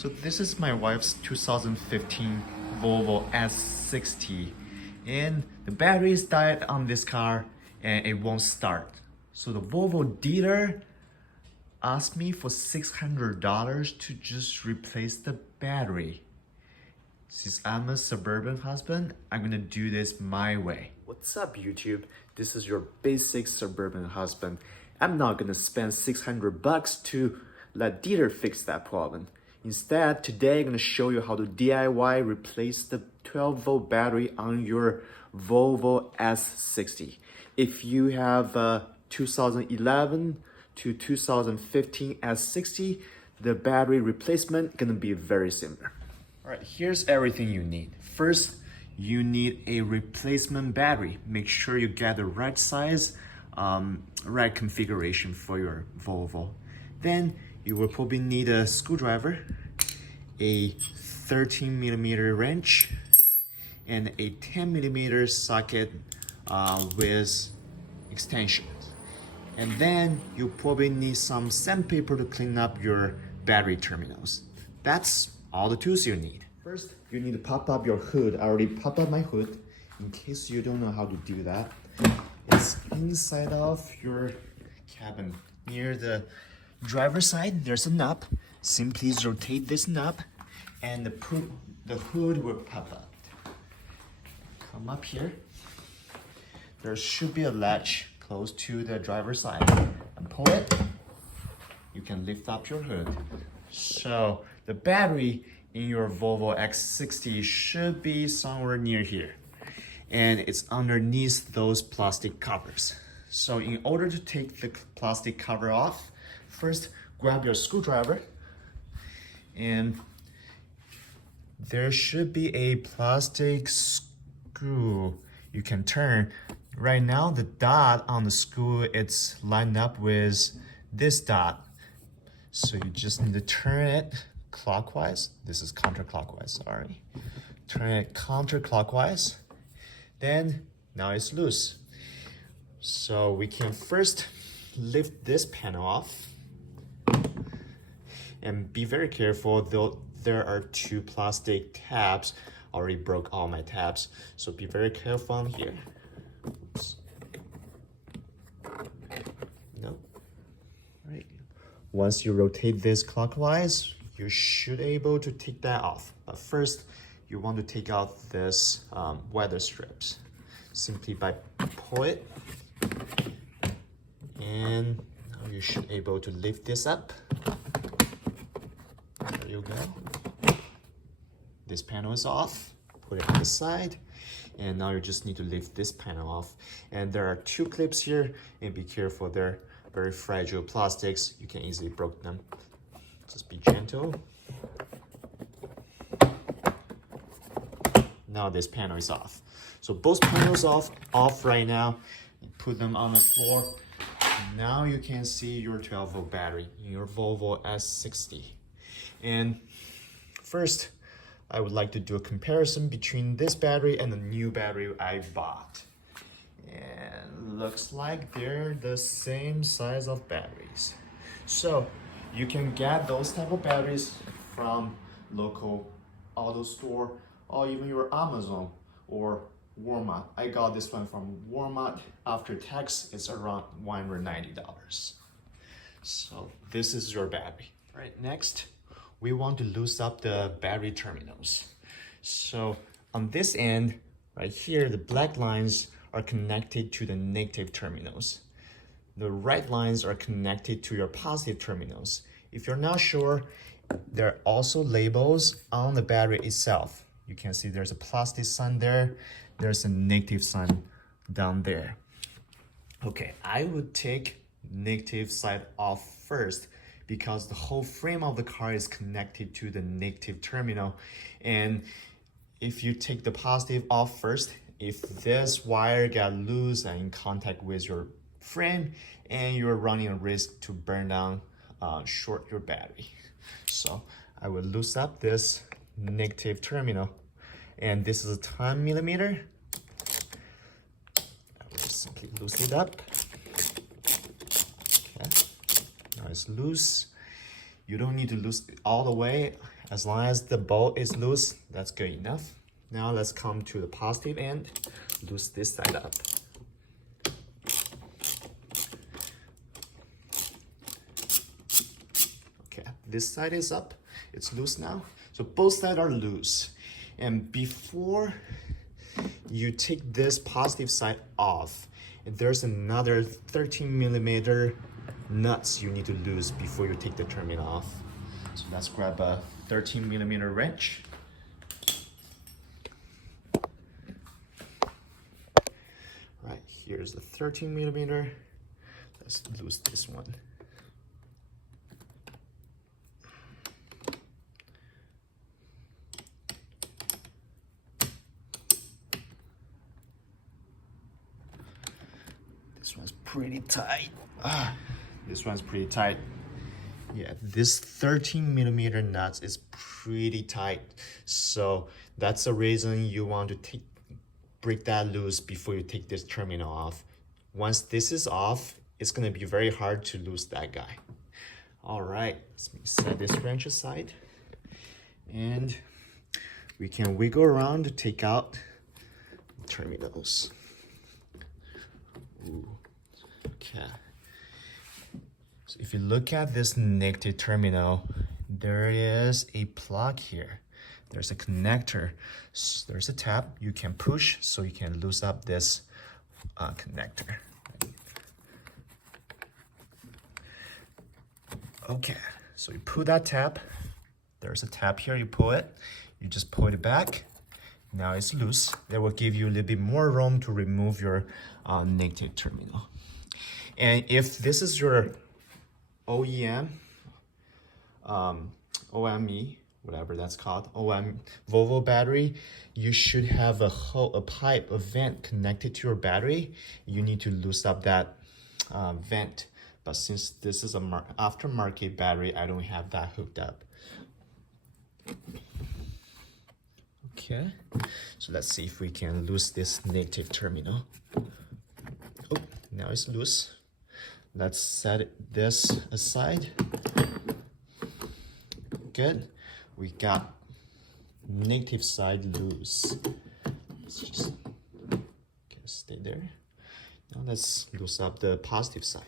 So this is my wife's 2015 Volvo S60 and the batteries died on this car and it won't start. So the Volvo dealer asked me for $600 to just replace the battery. Since I'm a suburban husband, I'm gonna do this my way. What's up YouTube? This is your basic suburban husband. I'm not gonna spend $600 to let dealer fix that problem. Instead, today I'm gonna show you how to DIY replace the 12-volt battery on your Volvo S60. If you have a 2011 to 2015 S60, the battery replacement gonna be very similar. All right, here's everything you need. First, you need a replacement battery. Make sure you get the right size, right configuration for your Volvo. Then you will probably need a screwdriver, a 13mm wrench, and a 10mm socket with extensions. And then you probably need some sandpaper to clean up your battery terminals. That's all the tools you need. First, you need to pop up your hood. I already popped up my hood. In case you don't know how to do that, it's inside of your cabin. Near the driver's side, there's a knob. Simply rotate this knob and the hood will pop up. Come up here. There should be a latch close to the driver's side. And pull it. You can lift up your hood. So the battery in your Volvo X60 should be somewhere near here. And it's underneath those plastic covers. So in order to take the plastic cover off, first grab your screwdriver and there should be a plastic screw you can turn. Right now the dot on the screw, it's lined up with this dot. So you just need to turn it clockwise. This is counterclockwise, sorry. Turn it counterclockwise. Then now it's loose. So we can first lift this panel off. And be very careful, though there are two plastic tabs. I already broke all my tabs, so be very careful on here. Oops. No. Right. Once you rotate this clockwise, you should be able to take that off. But first, you want to take out this weather strips. Simply by pull it, and now you should be able to lift this up. There you go. This panel is off. Put it on the side, and now you just need to lift this panel off. And there are two clips here, and be careful, they're very fragile plastics. You can easily break them. Just be gentle. Now this panel is off. So both panels off right now. Put them on the floor. Now you can see your 12-volt battery in your Volvo S60. And first, I would like to do a comparison between this battery and the new battery I bought. And looks like they're the same size of batteries. So you can get those type of batteries from local auto store or even your Amazon or Walmart. I got this one from Walmart. After tax, it's around $190. So this is your battery. All right, next, we want to loosen up the battery terminals. So on this end, right here, the black lines are connected to the negative terminals. The right lines are connected to your positive terminals. If you're not sure, there are also labels on the battery itself. You can see there's a plastic sign there. There's a negative sign down there. Okay, I would take negative side off first because the whole frame of the car is connected to the negative terminal. And if you take the positive off first, if this wire got loose and in contact with your frame, and you're running a risk to burn down, short your battery. So I will loosen up this negative terminal. And this is a 10mm. I will simply loosen it up. Okay. Now it's loose. You don't need to loosen it all the way. As long as the bolt is loose, that's good enough. Now let's come to the positive end. Loose this side up. Okay, this side is up. It's loose now. So both sides are loose. And before you take this positive side off, there's another 13mm nuts you need to lose before you take the terminal off. So let's grab a 13mm wrench. Right, here's the 13mm. Let's lose this one. This one's pretty tight. This one's pretty tight. Yeah, this 13mm nuts is pretty tight. So that's the reason you want to break that loose before you take this terminal off. Once this is off, it's gonna be very hard to lose that guy. All right, let's set this wrench aside. And we can wiggle around to take out the terminals. Ooh. Okay. So if you look at this negative terminal, there is a plug here. There's a connector. So there's a tab you can push so you can loosen up this connector. Okay, so you pull that tab. There's a tab here, you pull it. You just pull it back. Now it's loose. That will give you a little bit more room to remove your negative terminal. And if this is your OEM, OME, whatever that's called, Volvo battery, you should have a pipe, a vent connected to your battery. You need to loosen up that vent. But since this is an aftermarket battery, I don't have that hooked up. Okay, so let's see if we can lose this negative terminal. Oh, now it's loose. Let's set this aside. Good. We got negative side loose. Let's just stay there. Now let's loosen up the positive side.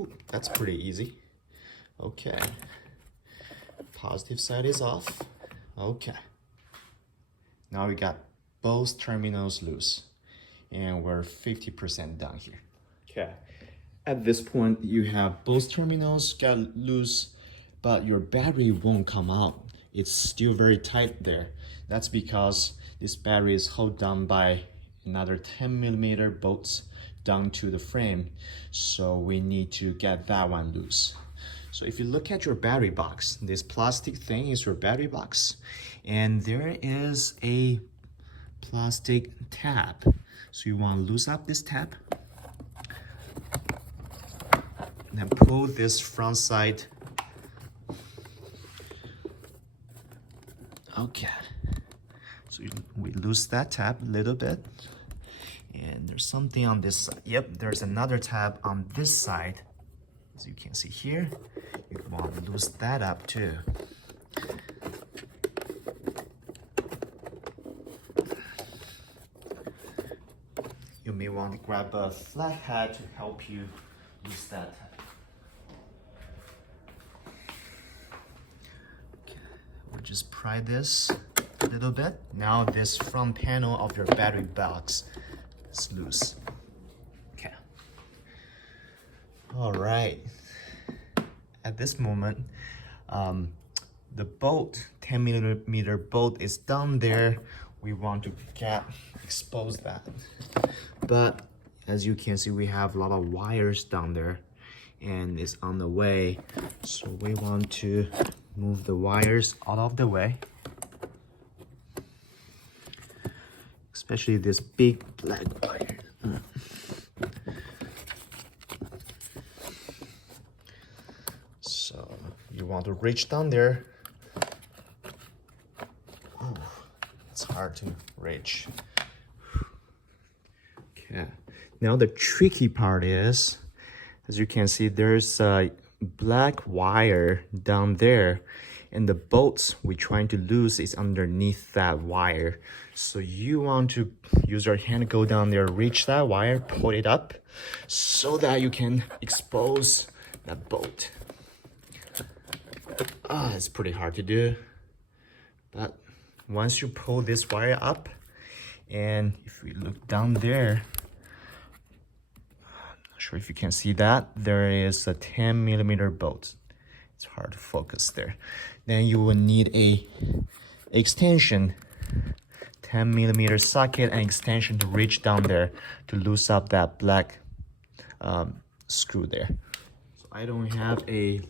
Ooh, that's pretty easy. Okay. Positive side is off. Okay. Now we got both terminals loose. And we're 50% done here. Okay. At this point, you have both terminals got loose, but your battery won't come out. It's still very tight there. That's because this battery is held down by another 10mm bolts down to the frame. So we need to get that one loose. So if you look at your battery box, this plastic thing is your battery box. And there is a plastic tab. So you want to loosen up this tab. And then pull this front side. Okay. So we loosen that tab a little bit. And there's something on this side. Yep, there's another tab on this side. As you can see here, you want to loosen that up too. You may want to grab a flat hat to help you lose that. Okay, we'll just pry this a little bit. Now this front panel of your battery box is loose. Okay. All right. At this moment, the bolt, 10mm bolt is down there. We want to expose that. But as you can see, we have a lot of wires down there and it's on the way. So we want to move the wires out of the way. Especially this big black wire. So you want to reach down there. Oh, it's hard to reach. Okay. Now the tricky part is, as you can see, there's a black wire down there, and the bolts we're trying to lose is underneath that wire. So you want to use your hand, go down there, reach that wire, pull it up so that you can expose that bolt. It's pretty hard to do, but once you pull this wire up, and if we look down there, not sure if you can see that, there is a 10mm bolt. It's hard to focus there. Then you will need a extension, 10mm socket and extension to reach down there to loosen up that black screw there. So I don't have a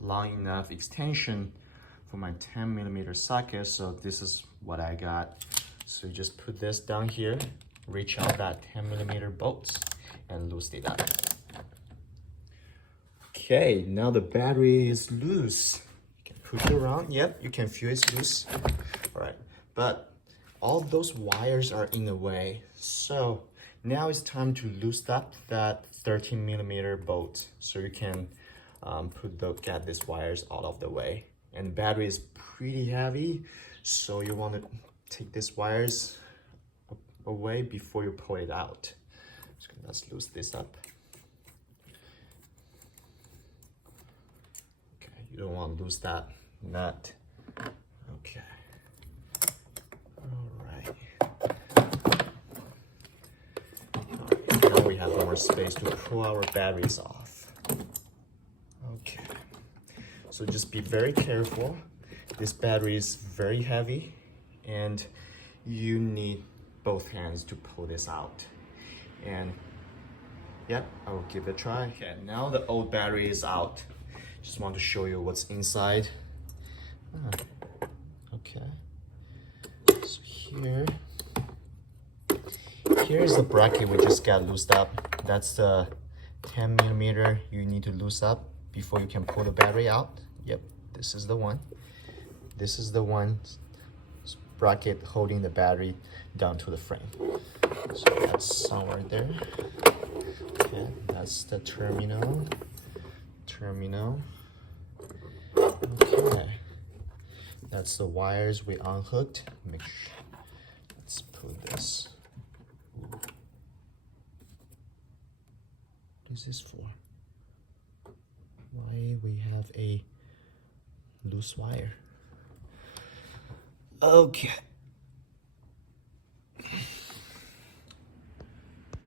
long enough extension for my 10mm socket, so this is what I got. So you just put this down here, reach out that 10mm bolts and loosen it up. Okay, now the battery is loose. You can push it around. Yep, you can feel it's loose. All right, but all those wires are in the way. So now it's time to loosen up that 13mm bolt so you can get these wires out of the way. And the battery is pretty heavy, so you want to take these wires away before you pull it out. So let's loosen this up. Okay, you don't want to lose that nut. Okay. All right. Now we have more space to pull our batteries off. Okay. So just be very careful. This battery is very heavy and you need both hands to pull this out. And yeah, I will give it a try. Okay, now the old battery is out. Just want to show you what's inside. Okay. So here's the bracket we just got loosened up. That's the 10mm you need to loosen up before you can pull the battery out. Yep, this is the one. This is the one bracket holding the battery down to the frame. So that's somewhere there. Okay, that's the terminal. Okay, that's the wires we unhooked. Let's put this. What is this for? Why we have a loose wire? Okay.